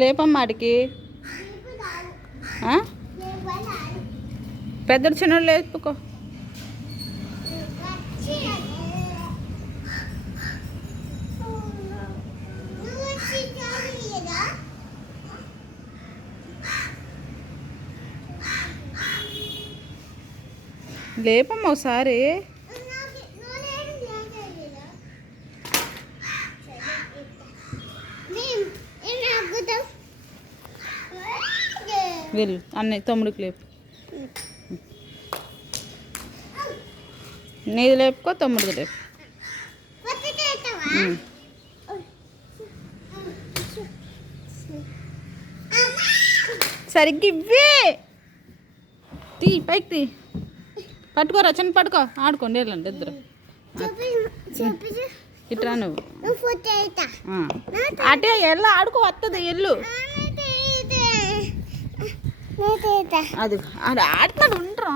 లేపమ్మాడికి పెద్దడు చిన్నోడు లేపుకో. లేపమ్మ ఒకసారి. వెళ్ళు అన్నయ్య తమ్ముడికి లేపు. నీది లేపుకో, తమ్ముడికి లేపు. సరిగ్గా ఇవ్వే తీ, పైకి తీ. పట్టుకోరా, చిన్న పట్టుకో, ఆడుకోండి వెళ్ళండి ఇద్దరు. ఇట్రా నువ్వు అటే ఎల్లు ఆడుకో, వస్తుంది ఎల్లు. అది ఆడుతున్నాడు ఉండరా.